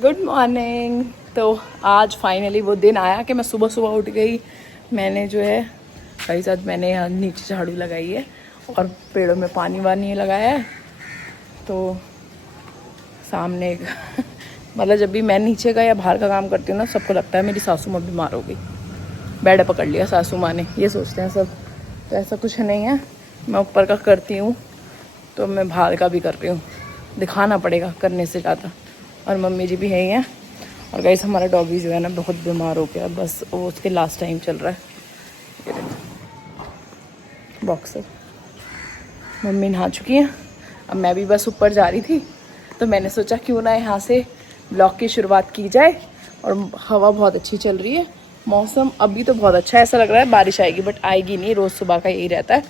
Good morning. तो आज finally वो दिन आया कि मैं सुबह सुबह उठ गई। मैंने जो है भाई साथ मैंने यहाँ नीचे झाड़ू लगाई है और पेड़ों में पानी वानी लगाया है। तो सामने मतलब जब भी मैं नीचे का या बाहर का काम करती हूँ ना, सबको लगता है मेरी सासू माँ बीमार हो गई, बेड पकड़ लिया सासू माँ ने, ये सोचते हैं सब। तो ऐसा कुछ नहीं है, मैं ऊपर का करती हूँ तो मैं बाहर का भी कर रही हूँ, दिखाना पड़ेगा करने से ज़्यादा। और मम्मी जी भी है ही हैं। और गाइस हमारा डॉगी जो है ना बहुत बीमार हो गया, बस वो उसके लास्ट टाइम चल रहा है। ये देखो बॉक्सर। मम्मी नहा चुकी हैं, अब मैं भी बस ऊपर जा रही थी तो मैंने सोचा क्यों ना यहाँ से ब्लॉग की शुरुआत की जाए। और हवा बहुत अच्छी चल रही है, मौसम अभी तो बहुत अच्छा है, ऐसा लग रहा है बारिश आएगी बट आएगी नहीं। रोज़ सुबह का यही रहता है।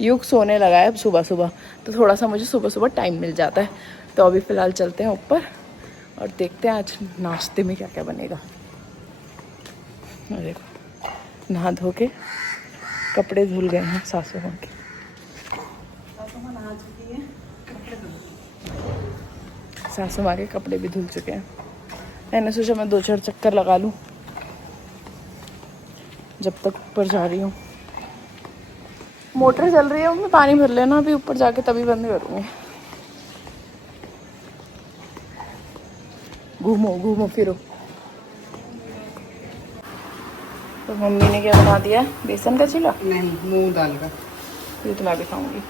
युग सोने लगा है अब सुबह सुबह, तो थोड़ा सा मुझे सुबह सुबह टाइम मिल जाता है। तो अभी फ़िलहाल चलते हैं ऊपर और देखते हैं आज नाश्ते में क्या क्या बनेगा। और देखो नहा धो के कपड़े धुल गए हैं सासू माँ के। सासू माँ के कपड़े भी धुल चुके हैं। मैंने सोचा मैं 2-4 चक्कर लगा लूँ जब तक ऊपर जा रही हूँ। मोटर चल रही है, उसमें पानी भर लेना, अभी ऊपर जाके तभी बंद करूँगी। घूमो घूमो फिरो। तो मम्मी ने क्या बना दिया, बेसन का चीला? नहीं, मूंग दाल का। ये तो मैं भी खाऊंगी।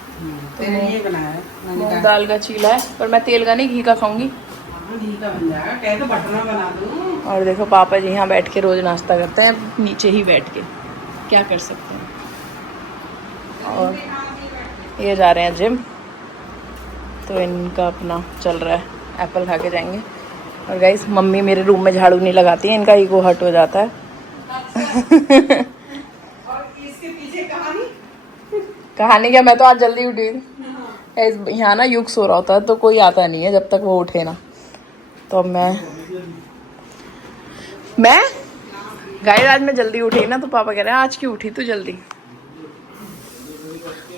तो ये बनाया है मूंग दाल का चीला है, पर मैं तेल का नहीं घी का खाऊंगी। घी का बन जाएगा, कह तो बटना बना दूं। और देखो पापा जी यहाँ बैठ के रोज नाश्ता करते हैं, नीचे ही बैठ के, क्या कर सकते हैं। और ये जा रहे हैं जिम, तो इनका अपना चल रहा है, एप्पल खा के जाएंगे। और गाइस मम्मी मेरे रूम में झाड़ू नहीं लगाती है, इनका ईगो हर्ट हो जाता है। और इसके पीछे कहानी क्या, मैं तो आज जल्दी उठी थी। यहाँ ना युग सो रहा होता है तो कोई आता नहीं है जब तक वो उठे ना। तो अब मैं गाइस आज मैं जल्दी उठी ना, तो पापा कह रहे हैं आज क्यों उठी तू जल्दी।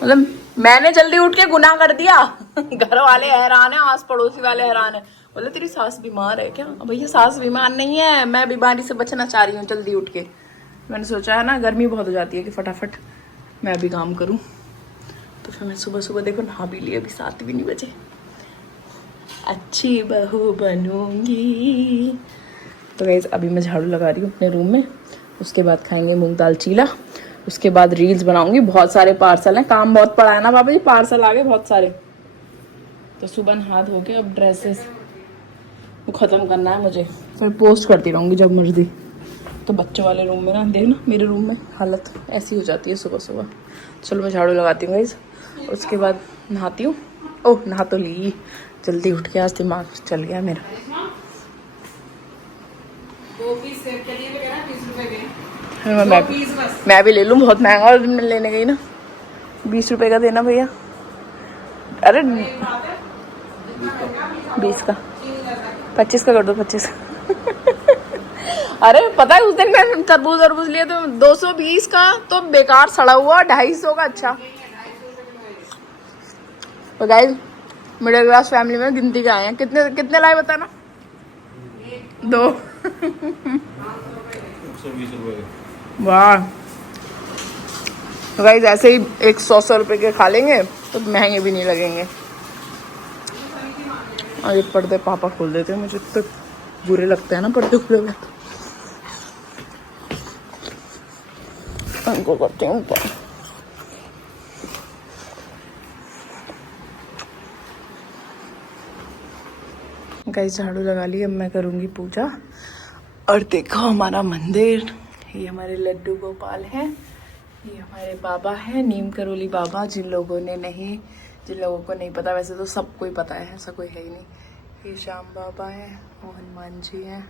मतलब मैंने जल्दी उठ के गुनाह कर दिया। घर वाले हैरान है, आस पड़ोसी वाले हैरान है, बोले तेरी सास बीमार है क्या? भैया सास बीमार नहीं है, मैं बीमारी से बचना चाह रही हूँ जल्दी उठ के। मैंने सोचा है ना गर्मी बहुत हो जाती है कि फटाफट मैं भी काम करूँ। तो फिर मैं सुबह सुबह देखो नहा भी लिया, अभी 7 भी नहीं बजे। अच्छी बहू बनूंगी। तो गाइस अभी मैं झाड़ू लगा रही हूँ अपने रूम में, उसके बाद खाएंगे मूंग दाल चीला, उसके बाद रील्स बनाऊंगी। बहुत सारे पार्सल हैं, काम बहुत पड़ा है ना बाबा जी, पार्सल आ गए बहुत सारे। तो सुबह नहा धो के अब ड्रेसेस वो ख़त्म करना है मुझे, फिर पोस्ट करती रहूँगी जब मर्जी। तो बच्चों वाले रूम में ना देखना, मेरे रूम में हालत ऐसी हो जाती है सुबह सुबह। चलो मैं झाड़ू लगाती हूँ गाइस, उसके बाद नहाती हूँ। ओह नहा तो ली, जल्दी उठ के आज दिमाग चल गया मेरा। 2 पीस सेव के लिए भी कहना 20 रुपए के। मैं भी ले लूँ, बहुत महंगा और मैं लेने गई ना। 20 रुपए का देना भैया। अरे 20 का, 25 का कर दो, 25। अरे पता है उस दिन मैं तरबूज लिए तो 220 का, तो बेकार सड़ा हुआ 250 का। अच्छा तो गाइस मिडिल क्लास फैमिली में गिनती के आए हैं। कितने कितने लाए बताना? 2। 120 रुपए। वाह। तो गाइस ऐसे ही 100 रुपए के खा लेंगे तो महंगे भी नहीं लगेंगे। और ये पर्दे पापा खोल देते हैं, मुझे तो बुरे लगते हैं ना पर्दे खुले हुए। उनको करती हूँ ऊपर। गाइस झाड़ू लगा ली, अब मैं करूँगी पूजा। और देखो हमारा मंदिर, ये हमारे लड्डू गोपाल हैं, ये हमारे बाबा हैं नीम करोली बाबा। जिन लोगों को नहीं पता, वैसे तो सबको ही पता है, ऐसा कोई है ही नहीं। ये श्याम बाबा हैं, वो हनुमान जी हैं,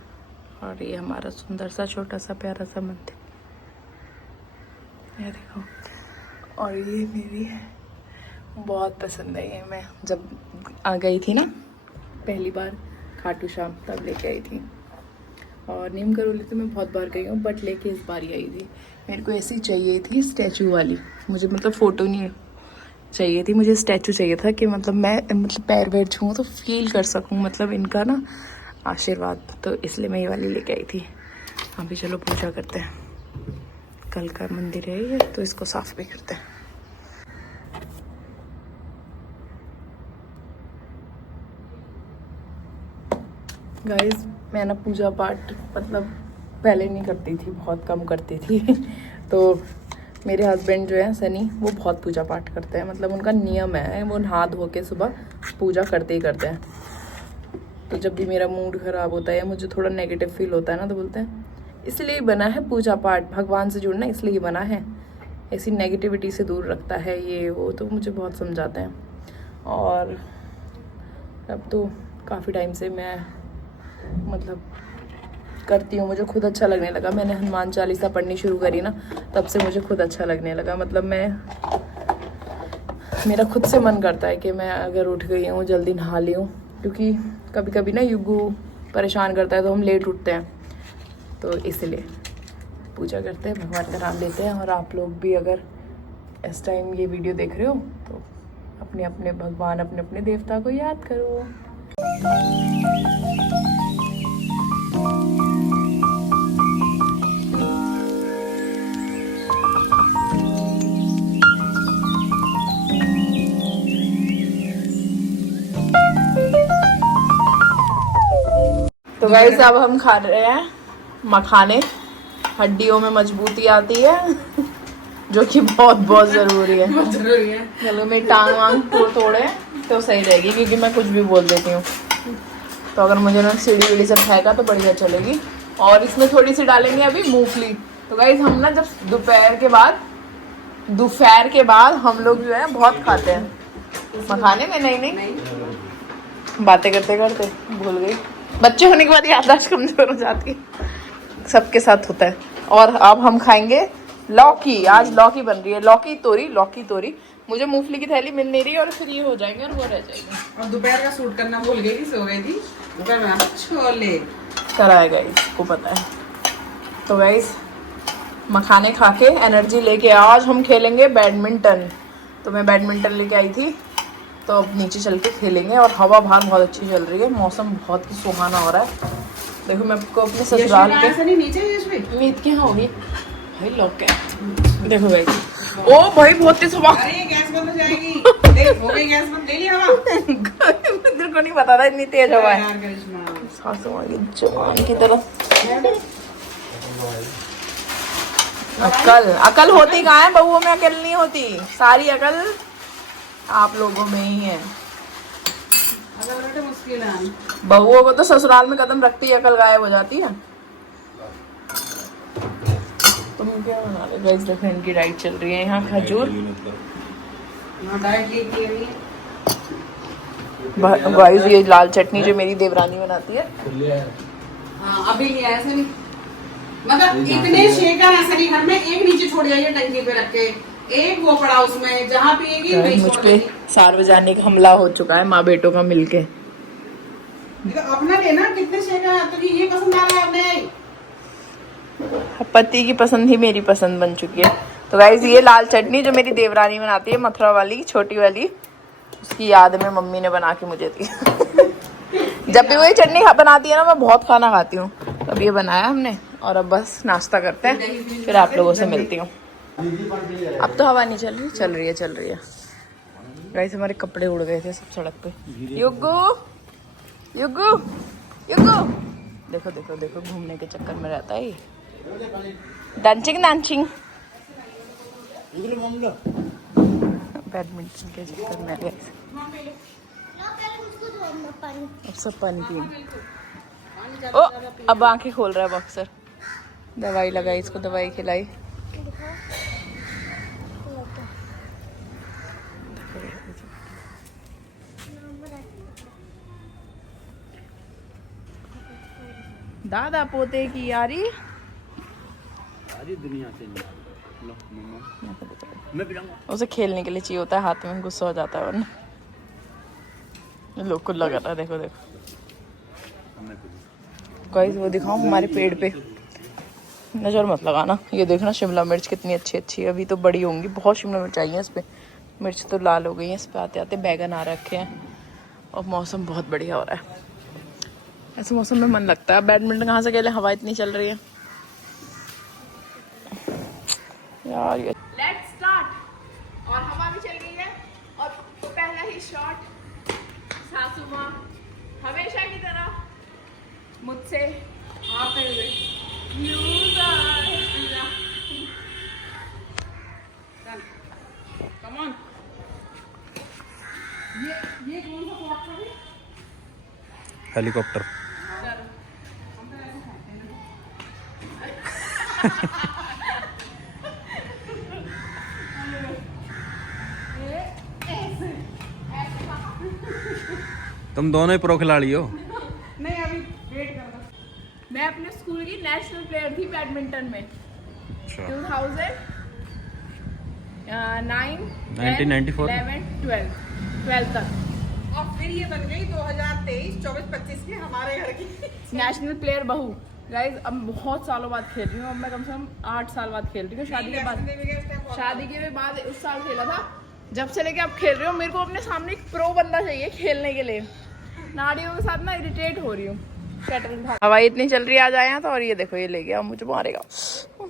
और ये हमारा सुंदर सा छोटा सा प्यारा सा मंदिर, ये देखो। और ये मेरी बहुत पसंद है, ये मैं जब आ गई थी ना पहली बार खाटू श्याम तब लेके आई थी। और नीम करोली तो मैं बहुत बार गई हूँ, बट लेके इस बार ही आई थी। मेरे को ऐसी चाहिए थी स्टैचू वाली, मुझे मतलब फ़ोटो नहीं चाहिए थी, मुझे स्टैचू चाहिए था कि मतलब मैं पैर वैर छूँ तो फील कर सकूँ, मतलब इनका ना आशीर्वाद, तो इसलिए मैं ये वाली लेके आई थी। अभी चलो पूजा करते हैं, कल का मंदिर है ये, तो इसको साफ भी करते हैं। गाइस मैं ना पूजा पाठ मतलब पहले नहीं करती थी, बहुत कम करती थी तो मेरे हस्बैंड जो है सनी, वो बहुत पूजा पाठ करते हैं, मतलब उनका नियम है, वो नहा धो के सुबह पूजा करते ही करते हैं। तो जब भी मेरा मूड ख़राब होता है या मुझे थोड़ा नेगेटिव फील होता है ना, तो बोलते हैं इसलिए बना है पूजा पाठ, भगवान से जुड़ना इसलिए बना है, ऐसी नेगेटिविटी से दूर रखता है ये वो, तो मुझे बहुत समझाते हैं। और अब तो काफ़ी टाइम से मैं मतलब करती हूँ, मुझे खुद अच्छा लगने लगा। मैंने हनुमान चालीसा पढ़नी शुरू करी ना, तब से मुझे खुद अच्छा लगने लगा। मतलब मेरा खुद से मन करता है कि मैं अगर उठ गई हूँ जल्दी नहा ली हूँ, क्योंकि कभी कभी ना युगू परेशान करता है तो हम लेट उठते हैं, तो इसलिए पूजा करते हैं, भगवान का नाम लेते हैं। और आप लोग भी अगर इस टाइम ये वीडियो देख रहे हो तो अपने अपने भगवान, अपने अपने देवता को याद करो। तो गाइस अब हम खा रहे हैं मखाने, हड्डियों में मजबूती आती है जो कि बहुत बहुत ज़रूरी है। बहुत जरूरी है। चलो मेरी टांग वांग तोड़े तो सही रहेगी, क्योंकि मैं कुछ भी बोल देती हूँ। तो अगर मुझे ना सीढ़ी वीढ़ी से खाएगा तो बढ़िया चलेगी। और इसमें थोड़ी सी डालेंगे अभी मूंगफली। तो गाइस हम ना जब दोपहर के बाद हम लोग जो है बहुत खाते हैं मखाने में। नहीं बातें करते करते भूल गई, बच्चे होने के बाद याददाश्त कमजोर हो जाती है, सबके साथ होता है। और अब हम खाएंगे लौकी, आज लौकी बन रही है, लौकी तोरी। मुझे मूंगफली की थैली मिल नहीं रही और फिर ये हो जाएंगे और वो रह जाएंगे। और दोपहर का सूट करना भूल गई थी, सो गई थी। दोपहर में छोले कराएगा, इसको पता है। तो गाइस मखाने खा के एनर्जी लेके आज हम खेलेंगे बैडमिंटन। तो मैं बैडमिंटन लेके आई थी, तो अब नीचे चल के खेलेंगे। और हवा बाहर बहुत अच्छी चल रही है, मौसम बहुत ही सुहाना हो रहा है। देखो मैं आपको अपने ससुराल के मीत के यहाँ होगी भाई लोग के, देखो भाई ओ भाई बहुत तेज हवा। अरे गैस बंद हो जाएगी। देख हो गई गैस बंद, ले लिया हवा। तेरे को नहीं पता था इतनी तेज हवा है। सासू माँ की जवान की तरह। अकल होती कहाँ है बहुओं में, अकल नहीं होती, सारी अकल आप लोगों में ही है। मुश्किल है, बहुओं को तो ससुराल में कदम रखती है अकल गायब हो जाती है। तुम क्या बना रहे गाइस? देखो इनकी राइड चल रही है यहाँ, खजूर गाइस, ये लाल चटनी जो मेरी देवरानी बनाती है। हाँ अभी लिया ऐसे नहीं, मतलब इतने शेका है सनी घर में, एक नीचे छोड़ जाइए टंकी पे रख के, एक वो पड़ा उसमें जहाँ पिएगी वही मुझ छोड़ पे देगी। सार्वजनिक हमला हो चुका है माँ बेटों का मिलके। अपना लेना, कितने शेका है तो ये पसंद आ रहा है अपने, पति की पसंद ही मेरी पसंद बन चुकी है। तो गाइस ये लाल चटनी जो मेरी देवरानी बनाती है, मथुरा वाली छोटी वाली, उसकी याद में मम्मी ने बना के मुझे दी। जब भी वही चटनी बनाती है ना, मैं बहुत खाना खाती हूँ। अब ये बनाया हमने और अब बस नाश्ता करते हैं, फिर आप लोगों से मिलती हूँ। अब तो हवा नहीं चल रही है। गाइस हमारे कपड़े उड़ गए थे सब सड़क पे। युगू देखो घूमने के चक्कर में रहता है ये। डांसिंग बैडमिंटन के चक्कर में गए। अब सब पानी पिएंगे। ओ अब आंखें खोल रहा है बॉक्सर। दवाई लगाई इसको, दवाई खिलाई। दादा पोते की यारी सारी दुनिया से नहीं। लो मम्मा, मैं पिलाऊंगा। उसे खेलने के लिए चाहिए होता है, हाथ में गुस्सा हो जाता है वरना। लोग को लगा था, देखो गाइस वो दिखाऊं हमारे पेड़ पे, नजर मत लगाना। ये देखना शिमला मिर्च कितनी अच्छी है, अभी तो बड़ी होंगी। बहुत शिमला मिर्च आई है इस पे, मिर्च तो लाल हो गई है। इस पे आते आते बैगन आ रखे हैं और मौसम बहुत बढ़िया हो रहा है। ऐसे मौसम में मन लगता है। बैडमिंटन कहाँ से खेले, हवा इतनी चल रही है यार। ये लेट्स स्टार्ट। और हवा भी चल रही है और पहला ही शॉट सासू माँ हमेशा की तरह मुझसे आते हुए। Come on. ये कौन सा शॉट था? हेलीकॉप्टर। तुम दोनों ही प्रो खिलाड़ी हो। नहीं अभी वेट करना। मैं अपने स्कूल की नेशनल प्लेयर थी बैडमिंटन में। 2009, 1994 11, 12 तक और फिर ये बन गई 2023, 24, 25 की हमारे घर की नेशनल प्लेयर बहू। गाइज अब बहुत सालों बाद खेल रही हूँ। अब मैं कम से कम 8 साल बाद खेल रही हूँ। शादी के बाद उस साल खेला था। जब से लेके अब खेल रही हूँ। मेरे को अपने सामने एक प्रो बंदा चाहिए खेलने के लिए। नाड़ियों के साथ ना इरिटेट हो रही हूँ। शटल हवाई इतनी चल रही है, आज आया था और ये देखो ये ले गया, मुझे मारेगा।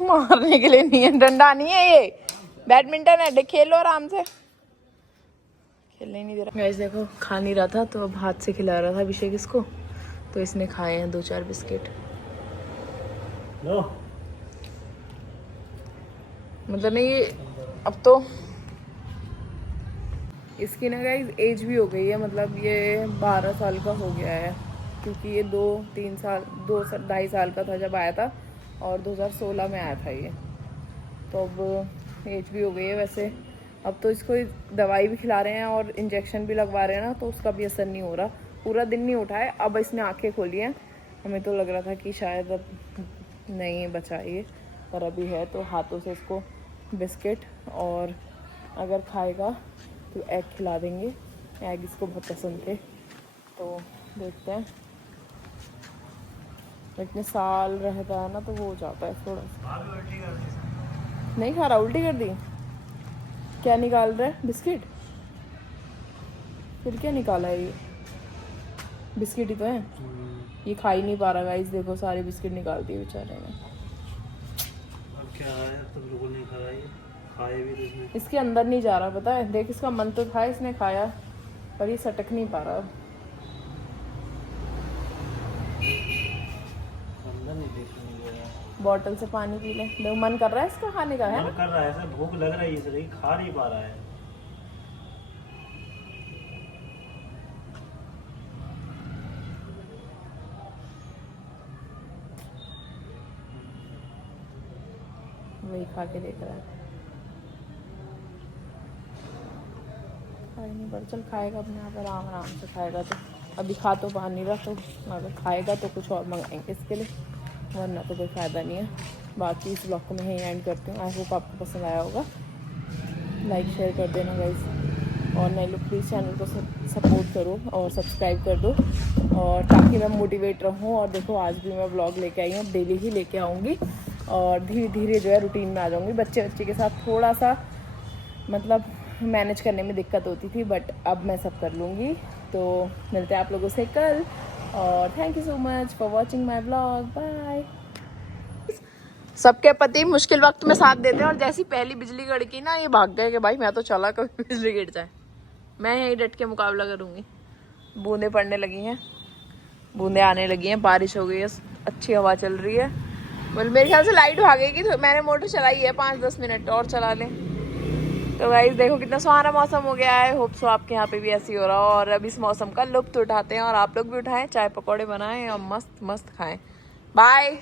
मारने के लिए नहीं है, डंडा नहीं है, ये बैडमिंटन है। खेलो आराम से, खेलने नहीं दे रहा। गाइस देखो खा नहीं रहा था तो अब हाथ से खिला रहा था अभिषेक इसको, तो इसने खाए हैं 2-4 बिस्किट। मतलब नहीं अब तो इसकी ना गाइस एज भी हो गई है। मतलब ये 12 साल का हो गया है, क्योंकि ये 2-2.5 साल का था जब आया था और 2016 में आया था ये। तो अब एज भी हो गई है। वैसे अब तो इसको दवाई भी खिला रहे हैं और इंजेक्शन भी लगवा रहे हैं ना, तो उसका भी असर नहीं हो रहा। पूरा दिन नहीं उठा है। अब इसने आंखें खोली हैं। हमें तो लग रहा था कि शायद अब नहीं बचा ये, पर अभी है। तो हाथों से इसको बिस्किट और अगर खाएगा तो एग खिला देंगे। एग इसको बहुत पसंद थे, तो देखते हैं। इतने साल रहता है ना तो वो हो जाता है थोड़ा सा। नहीं खा रहा, उल्टी कर दी। क्या निकाल रहा है? बिस्किट। फिर क्या निकाला है ये? बिस्किट ही तो है। ये खा ही नहीं पा रहा गाइस, देखो सारे बिस्किट निकाल दिए बेचारे ने। क्या है तो बिल्कुल नहीं खा रहा है, खाए भी तो इसने। इसके अंदर नहीं जा रहा, पता है। देख इसका मन तो था, इसने खाया, पर ये सटक नहीं पा रहा। अंदर नहीं देखने दे रहा। बॉटल से पानी पी ले। देखो मन कर रहा है इसका खाने का, है मन कर रहा है, ऐसा भूख लग रही है इसे, लेकिन खा नहीं पा रहा है। वही खा के देख रहा है। खाए नहीं, पर चल खाएगा अपने आप, आराम आराम से खाएगा। तो अभी खा तो पा नहीं रहा, तो अगर खाएगा तो कुछ और मंगाएंगे इसके लिए, वरना तो कोई फ़ायदा नहीं है। बाकी इस ब्लॉग को मैं यहीं एंड करती हूँ। आई होप आपको पसंद आया होगा। लाइक शेयर कर देना गाइस, और नए लोग प्लीज़ चैनल को सपोर्ट करो और सब्सक्राइब कर दो, और ताकि मैं मोटिवेट रहूँ। और देखो आज भी मैं ब्लॉग लेके आई हूँ, डेली ही लेके आऊँगी, और धीरे धीरे जो है रूटीन में आ जाऊँगी। बच्चे के साथ थोड़ा सा मतलब मैनेज करने में दिक्कत होती थी, बट अब मैं सब कर लूँगी। तो मिलते हैं आप लोगों से कल, और thank you so much for watching my blog. Bye. सबके पति मुश्किल वक्त में साथ देते हैं, और जैसी पहली बिजली कड़की ना, ये भाग गए कि भाई मैं तो चला, कभी बिजली गिर जाए। मैं यहीं डट के मुकाबला करूँगी। बूंदें पड़ने लगी हैं, बूंदें आने लगी हैं, बारिश हो गई है, अच्छी हवा चल रही है। मतलब मेरे ख्याल से लाइट भागेगी, तो मैंने मोटर चलाई है, 5-10 मिनट और चला लें। तो गाइस देखो कितना सुहाना मौसम हो गया है। होप सो आपके यहाँ पे भी ऐसी हो रहा हो, और अब इस मौसम का लुत्फ उठाते हैं, और आप लोग भी उठाएं, चाय पकौड़े बनाएं और मस्त मस्त खाएं। बाय।